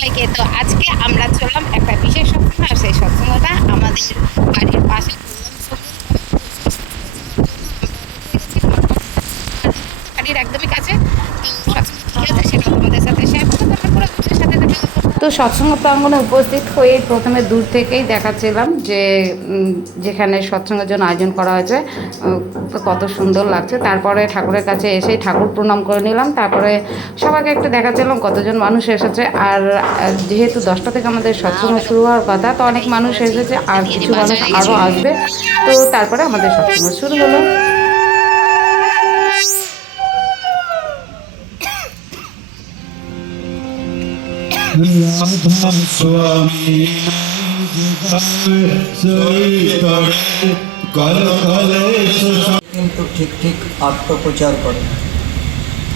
সবাইকে। তো আজকে আমরা চললাম একটা বিশেষ সৎসঙ্গ, আর সেই সৎসঙ্গটা আমাদের বাড়ির পাশে বাড়ির একদমই কাছে। তো সৎসঙ্গ কি আছে সেটা তোমাদের সাথে শেয়ার করবো, তারপর পুরো আমাদের সাথে দেখা যাবে। তো সৎসঙ্গ প্রাঙ্গণে উপস্থিত হয়ে প্রথমে দূর থেকেই দেখাচ্ছিলাম যে যেখানে সৎসঙ্গের জন্য আয়োজন করা হয়েছে কত সুন্দর লাগছে। তারপরে ঠাকুরের কাছে এসেই ঠাকুর প্রণাম করে নিলাম। তারপরে সবাইকে একটু দেখাচ্ছিলাম কতজন মানুষ এসেছে। আর যেহেতু 10টা থেকে আমাদের সৎসঙ্গ শুরু হওয়ার কথা, তো অনেক মানুষ এসেছে, আর কিছু মানুষ আরও আসবে। তো তারপরে আমাদের সৎসঙ্গ শুরু হলো। রাধা স্বামী কিন্তু ঠিক ঠিক আত্মপ্রচার করে।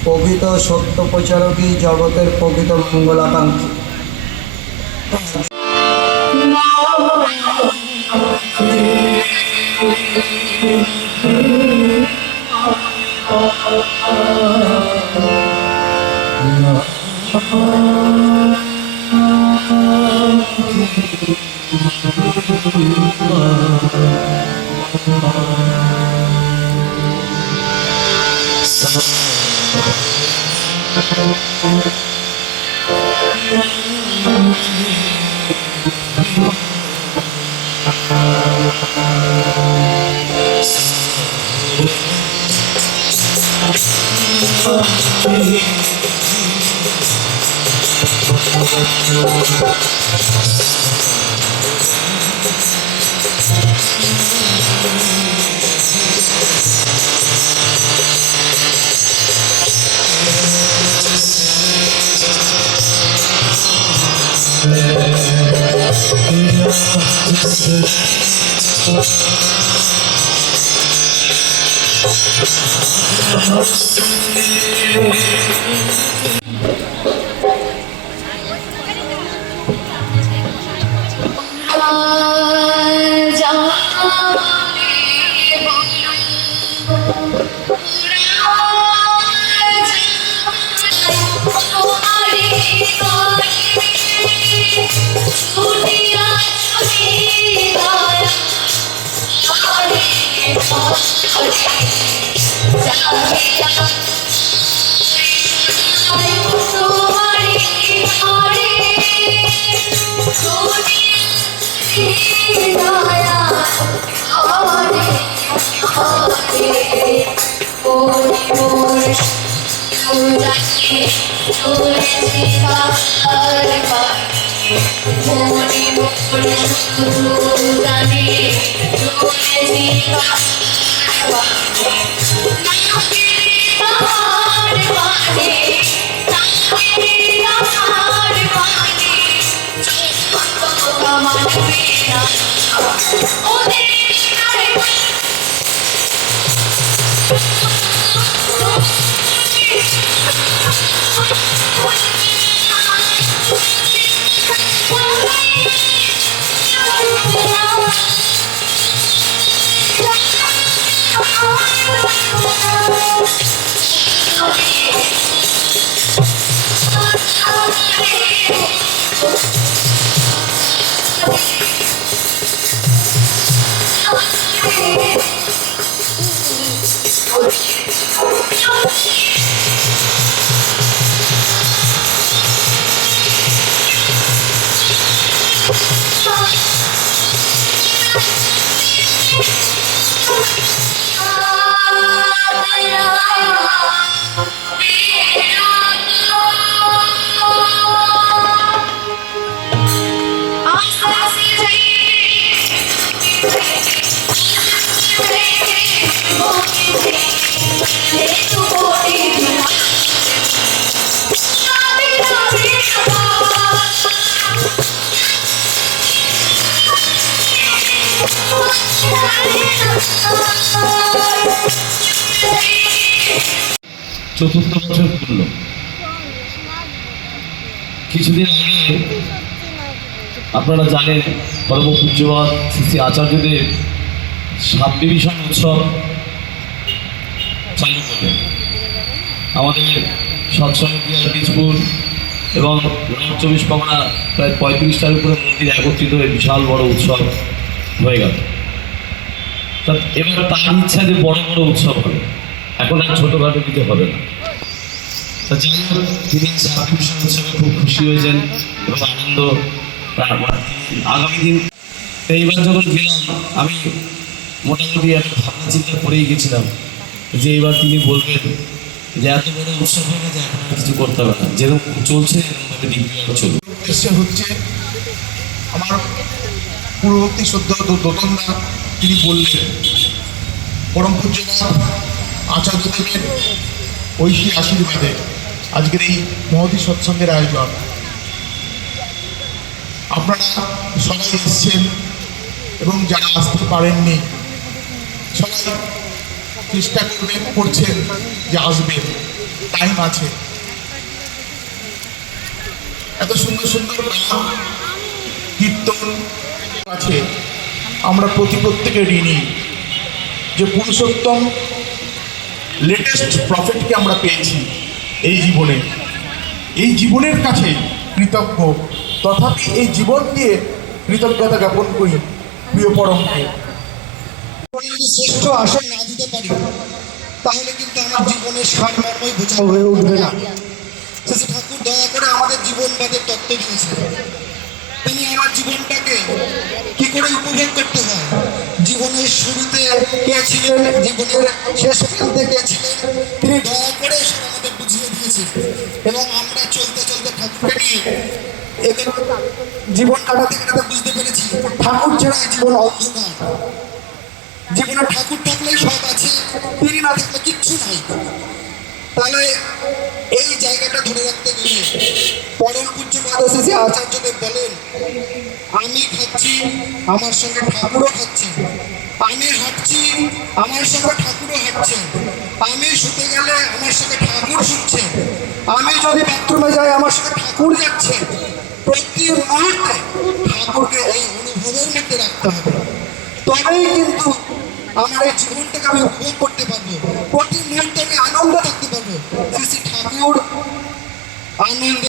প্রকৃত সত্য প্রচারকই জগতের প্রকৃত মঙ্গলাকাঙ্ক্ষী। চতুর্থ বছর পড়ল। কিছুদিন আগে আপনারা জানেন পরম পূজ্যবাদ শ্রী শ্রী আচার্যদের সাবডিভিশন উৎসব চালু করলেন। আমাদের সৎসঙ্গ বিহার বীজপুর এবং নর্থ চব্বিশ পরগনা প্রায় 35টার উপরে মন্দির একত্রিত হয়ে বিশাল বড় উৎসব হয়ে গেল। তা এবার তার ইচ্ছা যে বড় বড় উৎসব হবে, এখন আর ছোটোখাটো কিছু হবে না। তা যাই হোক, তিনি সাবডিভিশন উৎসবে খুব খুশি হয়েছেন এবং আনন্দ। আগামী দিন এইবার যখন গেলাম, আমি মোটামুটি একটা ভাবনা চিন্তা করেই গেছিলাম যে এবার তিনি বলবেন যে এত বড় উৎসব হয়ে গেছে, এখন আর কিছু করতে হবে না, যেরকম চলছে এরকমভাবে ডিগ্রি আর চলবে। উদ্দেশ্য হচ্ছে আমার পূর্ববর্তী সদ্য দোতনদা তিনি বললেন পরম পূজ্যবাদ আচার্যদেবের ঐশী আশীর্বাদে আজকের এই মহতী সৎসঙ্গের আয়োজন। আপনারা সবাই এসছেন এবং যারা আসতে পারেননি সবাই চেষ্টা করছেন যে আসবেন, টাইম আছে। এত সুন্দর সুন্দর গান কীর্তন আছে, আমরা প্রত্যেকে ঋণী যে পুরুষোত্তম লেটেস্ট প্রফেটকে আমরা পেয়েছি এই জীবনের কাছে কৃতজ্ঞ। তথাপি এই জীবন দিয়ে কৃতজ্ঞতা জ্ঞাপন করি প্রিয় পরমকে। যদি শ্রেষ্ঠ আসন না দিতে পারি তাহলে কিন্তু আমার জীবনের সারমর্মই বোঝা হয়ে উঠবে না। শ্রী ঠাকুর দয়া করে আমাদের জীবনবাদের তত্ত্ব দিয়েছেন। তিনি আমার জীবনটাকে কি করে উপভোগ করতে হয়, জীবনের শুরুতে কে ছিলেন, জীবনের শেষ প্রান্তে কে ছিলেন, তিনি দয়া করে সব আমাদের বুঝিয়ে দিয়েছেন। এবং আমরা চলতে চলতে ঠাকুরকে নিয়ে এদের জীবন কাটাতে কাটাতে বুঝতে পেরেছি ঠাকুর ছাড়া এই জীবন অন্ধকার। জীবনে ঠাকুর থাকলেই সব আছে, তিনি না থাকলে কিচ্ছু নাই। তাহলে এই জায়গাটা ধরে রাখতে গেলে পরম পূজ্যপাদ শ্রী আচার্যদেব বলেন, আমি খাচ্ছি আমার সঙ্গে ঠাকুরও খাচ্ছেন, আমি হাঁটছি আমার সঙ্গে ঠাকুরও হাঁটছেন, আমি শুতে গেলে আমার সঙ্গে ঠাকুর শুচ্ছেন, আমি যদি বাথরুমে যাই আমার সঙ্গে ঠাকুর যাচ্ছেন। প্রতি মুহূর্তে ঠাকুরকে এই অনুভবের মধ্যে রাখতে হবে, তবেই কিন্তু আমার এই জীবনটাকে আমি উপভোগ করতে পারবো, প্রতি মুহূর্তে আমি আনন্দ থাকতে পারবো। শ্রী ঠাকুর আনন্দ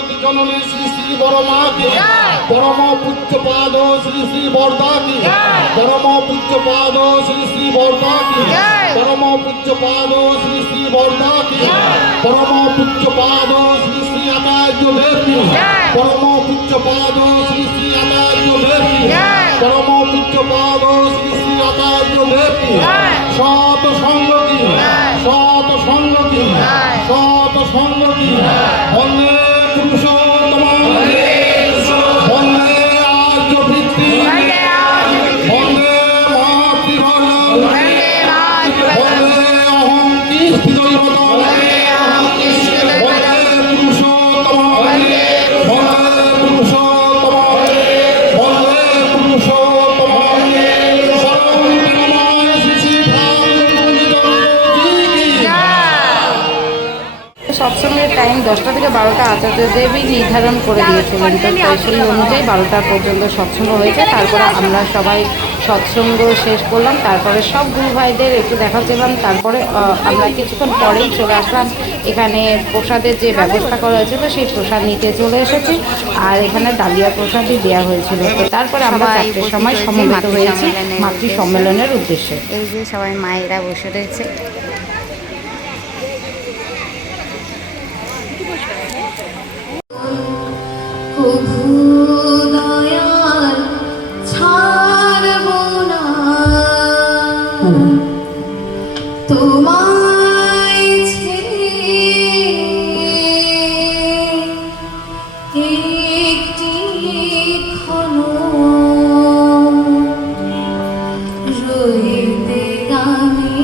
জগৎ জননী শ্রী শ্রী বড়মা কি পরম পূজ্যপাদ শ্রী শ্রী বরদা কি পরম পূজ্যপাদ শ্রী শ্রী বরদা কি পরম পূজ্যপাদ শ্রী শ্রী বরদা কি পরম পূজ্যপাদ শ্রী শ্রী আচার্য দেব কি পরম পূজ্যপাদ শ্রী শ্রী আচার্য দেব কি পরম পূজ্যপাদ শ্রী শ্রী আচার্য দেব কি সত সঙ্গ কি সত সঙ্গ কি সত সঙ্গ কি বন্দে পুরুষোত্তম বন্দে আর্য ভিত্তি বন্দে মাতৃভজন বন্দে অহং কীর্তি দৈবত বন্দে পুরুষোত্তম বন্দে পুরুষোত্তম বন্দে পুরুষোত্তম শরণ নমায় শ্রী শ্রী সৎসঙ্গের টাইম 10টা থেকে 12টা আচার্যদেবই নির্ধারণ করে দিয়েছিলেন, তো তাই সেই অনুযায়ী 12টা পর্যন্ত সৎসঙ্গ হয়েছে। তারপরে আমরা সবাই সৎসঙ্গ শেষ করলাম, তারপরে সব গুরু ভাইদের একটু দেখাচ্ছিলাম, তারপরে আমরা কিছুক্ষণ পরেই চলে আসলাম এখানে প্রসাদের যে ব্যবস্থা করা হয়েছিল সেই প্রসাদ নিতে চলে এসেছি। আর এখানে ডালিয়া প্রসাদই দেওয়া হয়েছিল। তো তারপরে আমরা 4টের সময় সমবেত হয়েছি মাতৃ সম্মেলনের উদ্দেশ্যে। এই যে সবাই মায়েরা বসে রয়েছে। প্রভু দয়াল ছাড়ব না তোমায় ছেড়ে একটি ক্ষণ রইতে আমি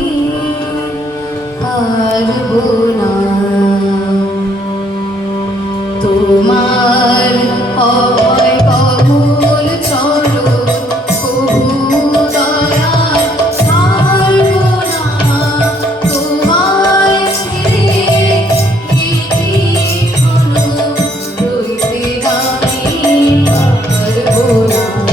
পারব না। তোমার অভয় কমল চরণ প্রভু দয়াল ছাড়ব না তোমায় ছেড়ে ক্ষণ রইতে আমি পারব না।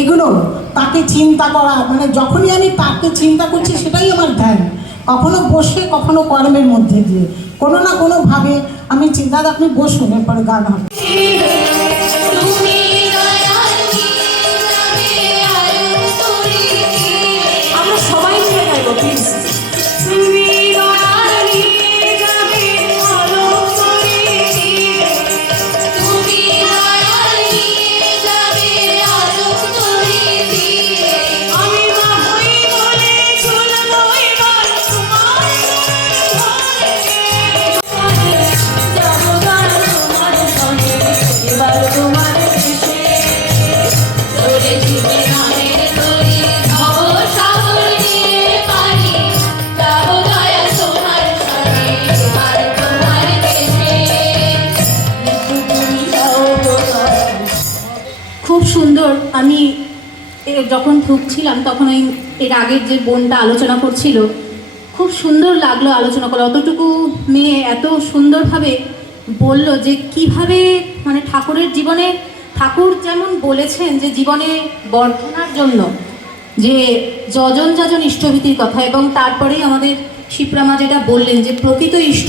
এগুলো তাকে চিন্তা করা, মানে যখনই আমি তাকে চিন্তা করছি সেটাই আমার ধ্যান। কখনো বসে কখনো কর্মের মধ্যে দিয়ে কোনো না কোনোভাবে আমি চিন্তা, আপনি বসুন এরপরে গান হবে। আমরা সবাই মিলে গাইব প্লিজ। যখন ঢুকছিলাম তখন ওই এর আগের যে বোনটা আলোচনা করছিল, খুব সুন্দর লাগলো আলোচনা করে। অতটুকু মেয়ে এত সুন্দরভাবে বলল যে কিভাবে মানে ঠাকুরের জীবনে, ঠাকুর যেমন বলেছেন যে জীবনে বর্ধনার জন্য যে যজন যাজন ইষ্টভীতির কথা, এবং তারপরেই আমাদের শিপ্রামা যেটা বললেন যে প্রকৃত ইষ্ট